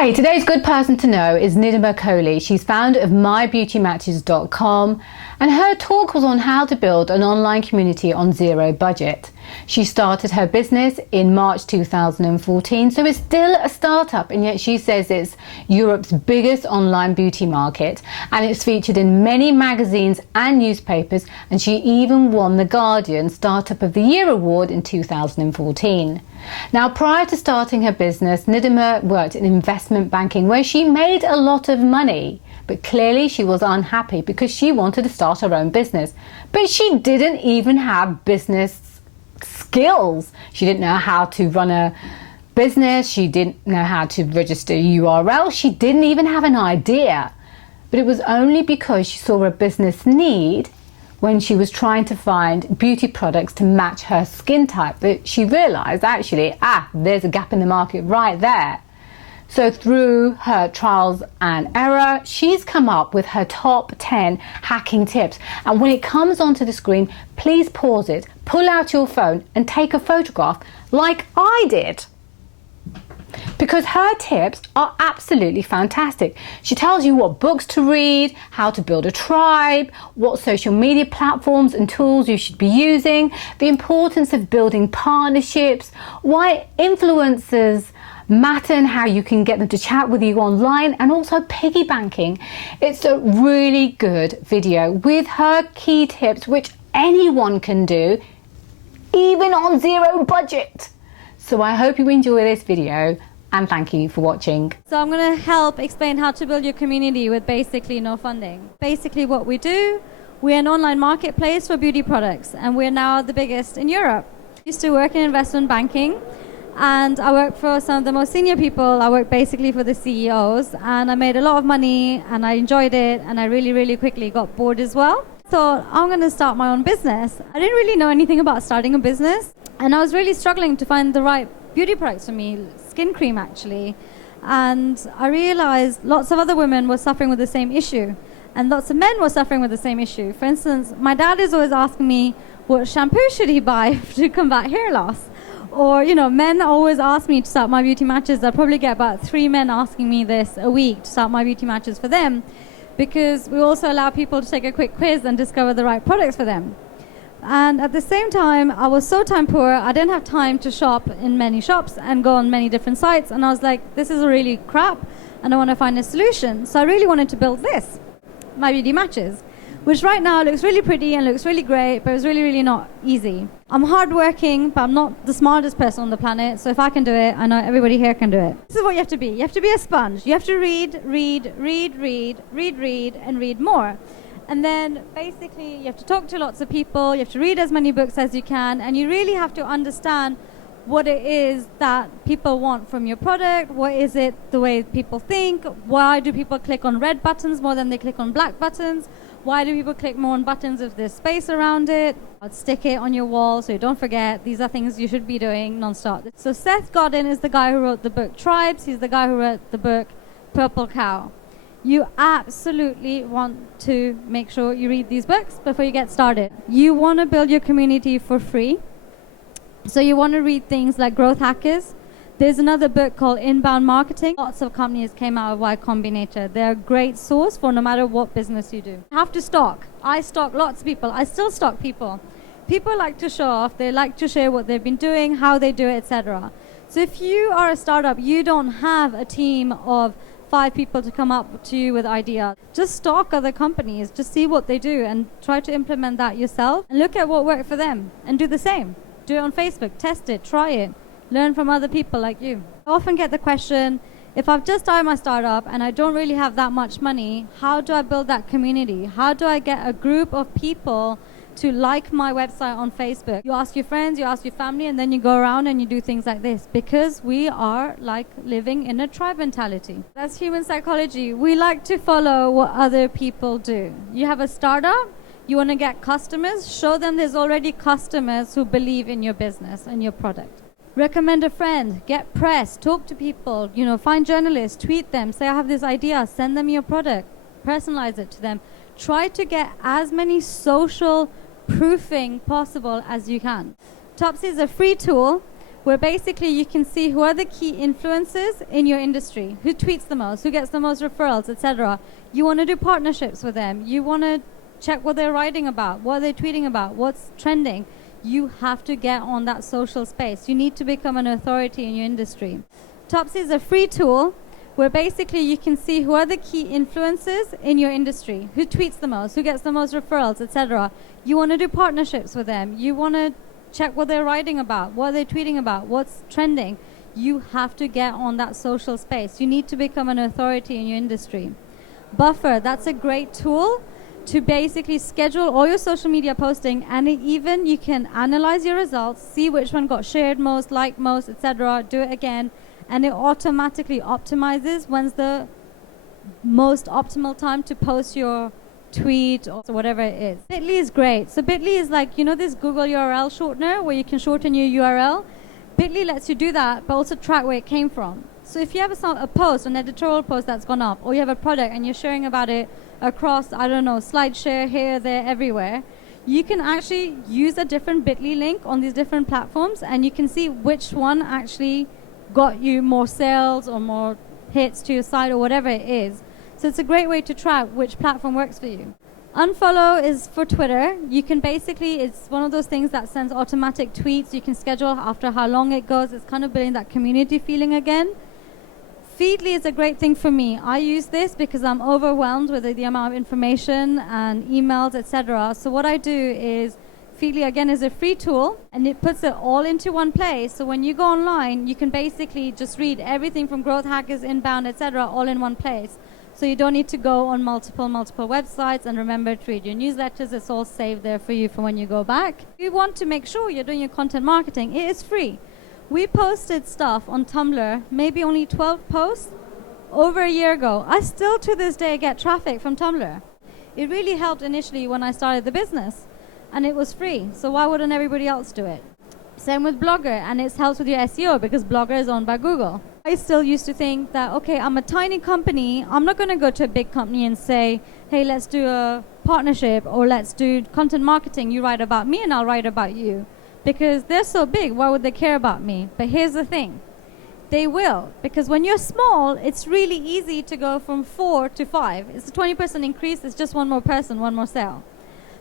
Hi, today's good person to know is Nidhima Kohli. She's founder of mybeautymatches.com, and her talk was on how to build an online community on zero budget. She started her business in March 2014, so it's still a startup, and yet she says it's Europe's biggest online beauty market, and it's featured in many magazines and newspapers, and she even won the Guardian Startup of the Year award in 2014. Now, prior to starting her business, Nidhima worked in investment banking where she made a lot of money. But clearly she was unhappy because she wanted to start her own business. But she didn't even have business skills. She didn't know how to run a business. She didn't know how to register a URL. She didn't even have an idea. But it was only because she saw a business need when she was trying to find beauty products to match her skin type that she realized actually, there's a gap in the market right there. So through her trials and error, she's come up with her top 10 hacking tips. And when it comes onto the screen, please pause it, pull out your phone and take a photograph like I did. Because her tips are absolutely fantastic. She tells you what books to read, how to build a tribe, what social media platforms and tools you should be using, the importance of building partnerships, why influencers matter and how you can get them to chat with you online, and also piggy banking. It's a really good video with her key tips which anyone can do, even on zero budget. So I hope you enjoy this video and thank you for watching. So I'm going to help explain how to build your community with basically no funding. Basically what we do, we're an online marketplace for beauty products and we're now the biggest in Europe. I used to work in investment banking and I worked for some of the most senior people. I worked basically for the CEOs and I made a lot of money and I enjoyed it and I really quickly got bored as well. So I'm going to start my own business. I didn't really know anything about starting a business and I was really struggling to find the right beauty products for me, skin cream actually. And I realized lots of other women were suffering with the same issue and lots of men were suffering with the same issue. For instance, my dad is always asking me what shampoo should he buy to combat hair loss. Or, men always ask me to start My Beauty Matches. I probably get about 3 men asking me this a week to start My Beauty Matches for them, because we also allow people to take a quick quiz and discover the right products for them. And at the same time, I was so time poor, I didn't have time to shop in many shops and go on many different sites. And I was like, this is really crap and I want to find a solution. So I really wanted to build this, My Beauty Matches, which right now looks really pretty and looks really great, but it's really not easy. I'm hardworking, but I'm not the smartest person on the planet. So if I can do it, I know everybody here can do it. This is what you have to be. You have to be a sponge. You have to read, and read more. And then basically you have to talk to lots of people, you have to read as many books as you can, and you really have to understand what it is that people want from your product, what is it the way people think, why do people click on red buttons more than they click on black buttons, why do people click more on buttons if there's space around it, I'd stick it on your wall so you don't forget, these are things you should be doing non-stop. So Seth Godin is the guy who wrote the book Tribes, he's the guy who wrote the book Purple Cow. You absolutely want to make sure you read these books before you get started. You want to build your community for free. So you want to read things like Growth Hackers. There's another book called Inbound Marketing. Lots of companies came out of Y Combinator. They're a great source for no matter what business you do. You have to stock. I stock lots of people. I still stock people. People like to show off. They like to share what they've been doing, how they do it, etc. So if you are a startup, you don't have a team of 5 people to come up to you with ideas. Just stalk other companies, just see what they do and try to implement that yourself and look at what worked for them and do the same. Do it on Facebook, test it, try it, learn from other people like you. I often get the question, if I've just started my startup and I don't really have that much money, how do I build that community? How do I get a group of people to like my website on Facebook? You ask your friends, you ask your family, and then you go around and you do things like this, because we are like living in a tribe mentality. That's human psychology. We like to follow what other people do. You have a startup, you want to get customers, show them there's already customers who believe in your business and your product. Recommend a friend, get press, talk to people, find journalists, tweet them, say I have this idea, send them your product, personalize it to them. Try to get as many social proofing possible as you can. Topsy is a free tool where basically you can see who are the key influencers in your industry, who tweets the most, who gets the most referrals, etc. You want to do partnerships with them. You want to check what they're writing about, what they're tweeting about, what's trending. You have to get on that social space. You need to become an authority in your industry. Topsy is a free tool where basically you can see who are the key influencers in your industry, who tweets the most, who gets the most referrals, etc. You want to do partnerships with them. You want to check what they're writing about, what they're tweeting about, what's trending. You have to get on that social space. You need to become an authority in your industry. Buffer, that's a great tool to basically schedule all your social media posting, and even you can analyze your results, see which one got shared most, liked most, etc. Do it again, and it automatically optimizes when's the most optimal time to post your tweet or whatever it is. Bitly is great. So Bitly is like, you know, this Google URL shortener where you can shorten your URL. Bitly lets you do that, but also track where it came from. So if you have a post, an editorial post that's gone up, or you have a product and you're sharing about it across, I don't know, SlideShare, here, there, everywhere, you can actually use a different Bitly link on these different platforms, and you can see which one actually got you more sales or more hits to your site or whatever it is. So it's a great way to track which platform works for you. Unfollow is for Twitter. You can basically, it's one of those things that sends automatic tweets. You can schedule after how long it goes. It's kind of building that community feeling again. Feedly is a great thing for me. I use this because I'm overwhelmed with the amount of information and emails, etc. So what I do is, Feedly again is a free tool, and it puts it all into one place. So when you go online, you can basically just read everything from growth hackers, inbound, etc. all in one place. So you don't need to go on multiple websites and remember to read your newsletters. It's all saved there for you for when you go back. If you want to make sure you're doing your content marketing, it is free. We posted stuff on Tumblr, maybe only 12 posts, over a year ago. I still to this day get traffic from Tumblr. It really helped initially when I started the business, and it was free. So why wouldn't everybody else do it? Same with Blogger, and it helps with your SEO because Blogger is owned by Google. I still used to think that, okay, I'm a tiny company. I'm not going to go to a big company and say, hey, let's do a partnership or let's do content marketing. You write about me and I'll write about you. Because they're so big, why would they care about me? But here's the thing. They will. Because when you're small, it's really easy to go from 4 to 5. It's a 20% increase. It's just one more person, one more sale.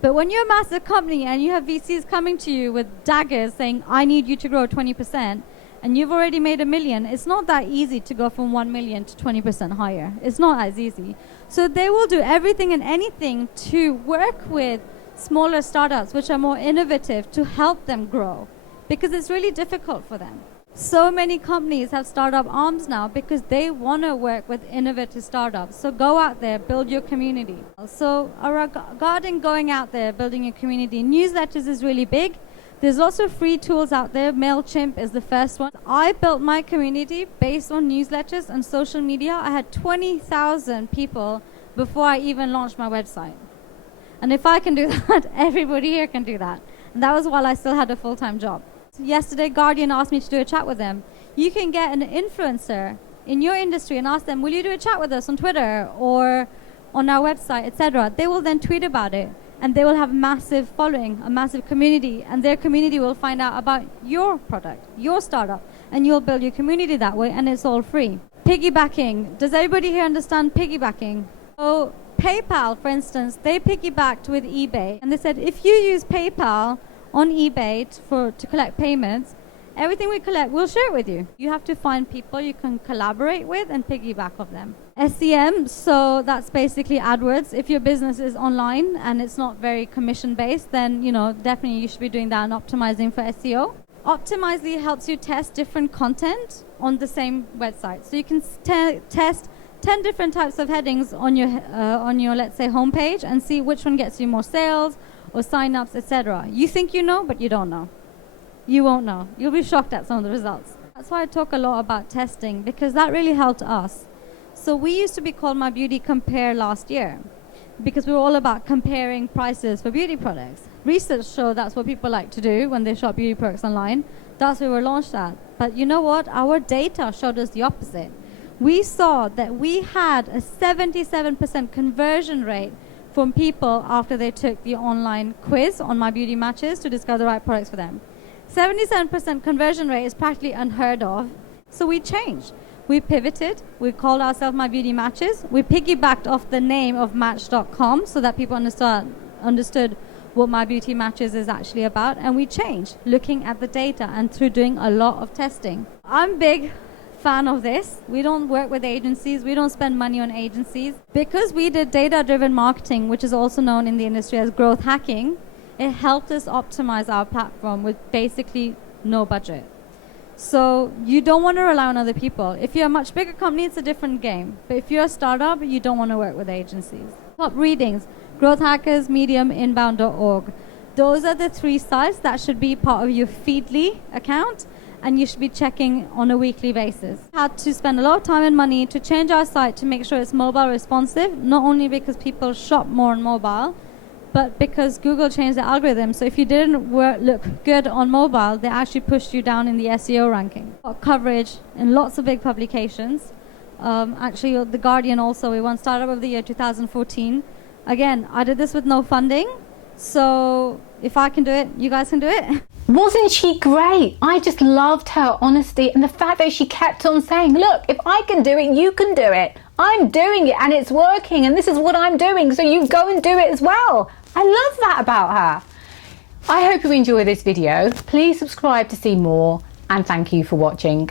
But when you're a massive company and you have VCs coming to you with daggers saying, I need you to grow 20%, and you've already made $1 million, it's not that easy to go from 1 million to 20% higher. It's not as easy. So they will do everything and anything to work with smaller startups, which are more innovative, to help them grow, because it's really difficult for them. So many companies have startup arms now because they want to work with innovative startups. So go out there, build your community. So regarding going out there, building your community, newsletters is really big. There's also free tools out there. MailChimp is the first one. I built my community based on newsletters and social media. I had 20,000 people before I even launched my website. And if I can do that, everybody here can do that. And that was while I still had a full-time job. Yesterday, Guardian asked me to do a chat with them. You can get an influencer in your industry and ask them, will you do a chat with us on Twitter or on our website, etc. They will then tweet about it, and they will have massive following, a massive community, and their community will find out about your product, your startup, and you'll build your community that way, and it's all free. Piggybacking. Does everybody here understand piggybacking? So PayPal, for instance, they piggybacked with eBay, and they said, if you use PayPal on eBay to collect payments, everything we collect, we'll share it with you. You have to find people you can collaborate with and piggyback off them. SEM, so that's basically AdWords. If your business is online and it's not very commission-based, then definitely you should be doing that and optimizing for SEO. Optimizely helps you test different content on the same website. So you can test 10 different types of headings on your let's say homepage and see which one gets you more sales or sign-ups, etc. You think you know, but you don't know. You won't know. You'll be shocked at some of the results. That's why I talk a lot about testing, because that really helped us. So we used to be called My Beauty Compare last year because we were all about comparing prices for beauty products. Research showed that's what people like to do when they shop beauty products online. That's where we were launched at. But you know what? Our data showed us the opposite. We saw that we had a 77% conversion rate from people after they took the online quiz on My Beauty Matches to discover the right products for them. 77% conversion rate is practically unheard of. So we changed. We pivoted. We called ourselves My Beauty Matches. We piggybacked off the name of Match.com so that people understood what My Beauty Matches is actually about. And we changed, looking at the data and through doing a lot of testing. I'm big fan of this. We don't work with agencies. We don't spend money on agencies. Because we did data-driven marketing, which is also known in the industry as growth hacking, it helped us optimize our platform with basically no budget. So you don't want to rely on other people. If you're a much bigger company, it's a different game. But if you're a startup, you don't want to work with agencies. Top readings, Growth Hackers, Medium, Inbound.org. Those are the 3 sites that should be part of your Feedly account, and you should be checking on a weekly basis. Had to spend a lot of time and money to change our site to make sure it's mobile responsive, not only because people shop more on mobile, but because Google changed the algorithm. So if you didn't look good on mobile, they actually pushed you down in the SEO ranking. Got coverage in lots of big publications. Actually, The Guardian also, we won Startup of the Year 2014. Again, I did this with no funding. So if I can do it, you guys can do it. Wasn't she great? I just loved her honesty and the fact that she kept on saying, look, if I can do it, you can do it. I'm doing it and it's working and this is what I'm doing, so you go and do it as well. I love that about her. I hope you enjoy this video. Please subscribe to see more and thank you for watching.